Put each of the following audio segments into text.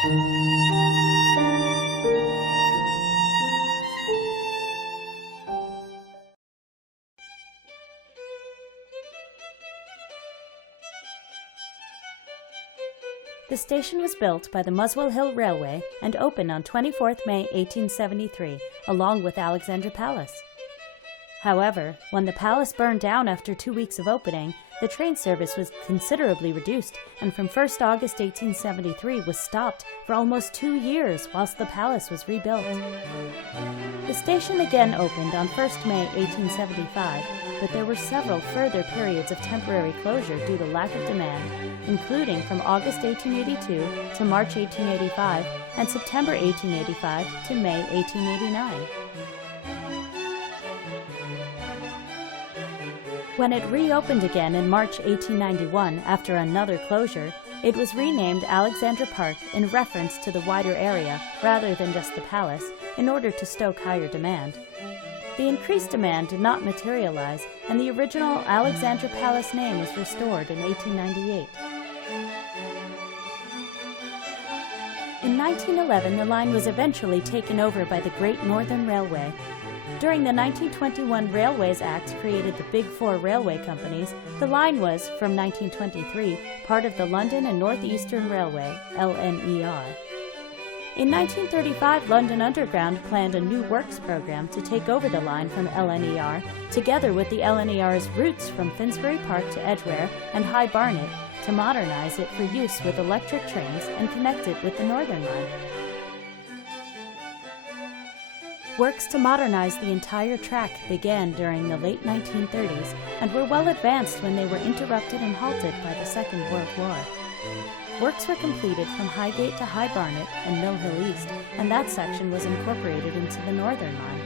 The station was built by the Muswell Hill Railway and opened on 24th May 1873, along with Alexandra Palace. However, when the palace burned down after 2 weeks of opening, the train service was considerably reduced and from 1st August 1873 was stopped for almost 2 years whilst the palace was rebuilt. The station again opened on 1st May 1875, but there were several further periods of temporary closure due to lack of demand, including from August 1882 to March 1885 and September 1885 to May 1889. When it reopened again in March 1891 after another closure, it was renamed Alexandra Park in reference to the wider area rather than just the palace, in order to stoke higher demand. The increased demand did not materialize, and the original Alexandra Palace name was restored in 1898. In 1911, the line was eventually taken over by the Great Northern Railway. During the 1921 Railways Act created the Big Four railway companies, the line was, from 1923, part of the London and North Eastern Railway, LNER. In 1935, London Underground planned a new works program to take over the line from LNER, together with the LNER's routes from Finsbury Park to Edgware and High Barnet, to modernize it for use with electric trains and connect it with the Northern Line. Works to modernize the entire track began during the late 1930s and were well advanced when they were interrupted and halted by the Second World War. Works were completed from Highgate to High Barnet and Mill Hill East, and that section was incorporated into the Northern Line.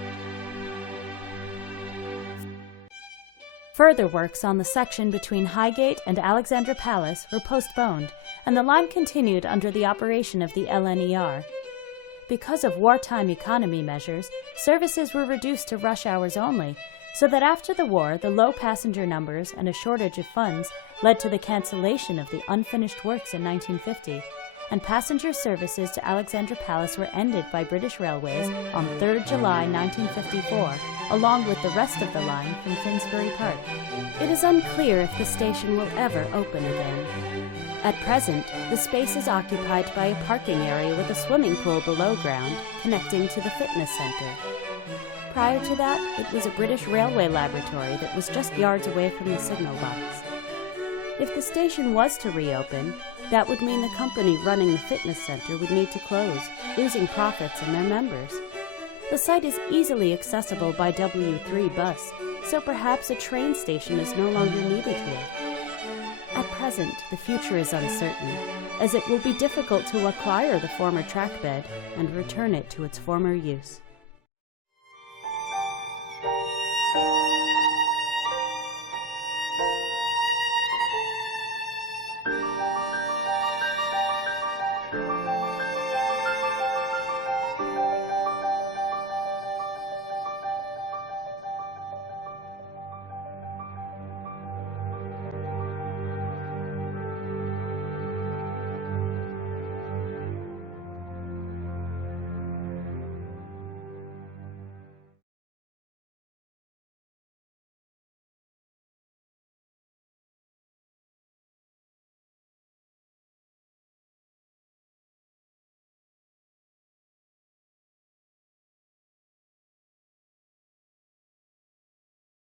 Further works on the section between Highgate and Alexandra Palace were postponed, and the line continued under the operation of the LNER. Because of wartime economy measures, services were reduced to rush hours only, so that after the war, the low passenger numbers and a shortage of funds led to the cancellation of the unfinished works in 1950, and passenger services to Alexandra Palace were ended by British Railways on 3rd July 1954, along with the rest of the line from Finsbury Park. It is unclear if the station will ever open again. At present, the space is occupied by a parking area with a swimming pool below ground connecting to the fitness center. Prior to that, it was a British Railway laboratory that was just yards away from the signal box. If the station was to reopen, that would mean the company running the fitness center would need to close, losing profits and their members. The site is easily accessible by W3 bus, so perhaps a train station is no longer needed here. At present, the future is uncertain, as it will be difficult to acquire the former track bed and return it to its former use.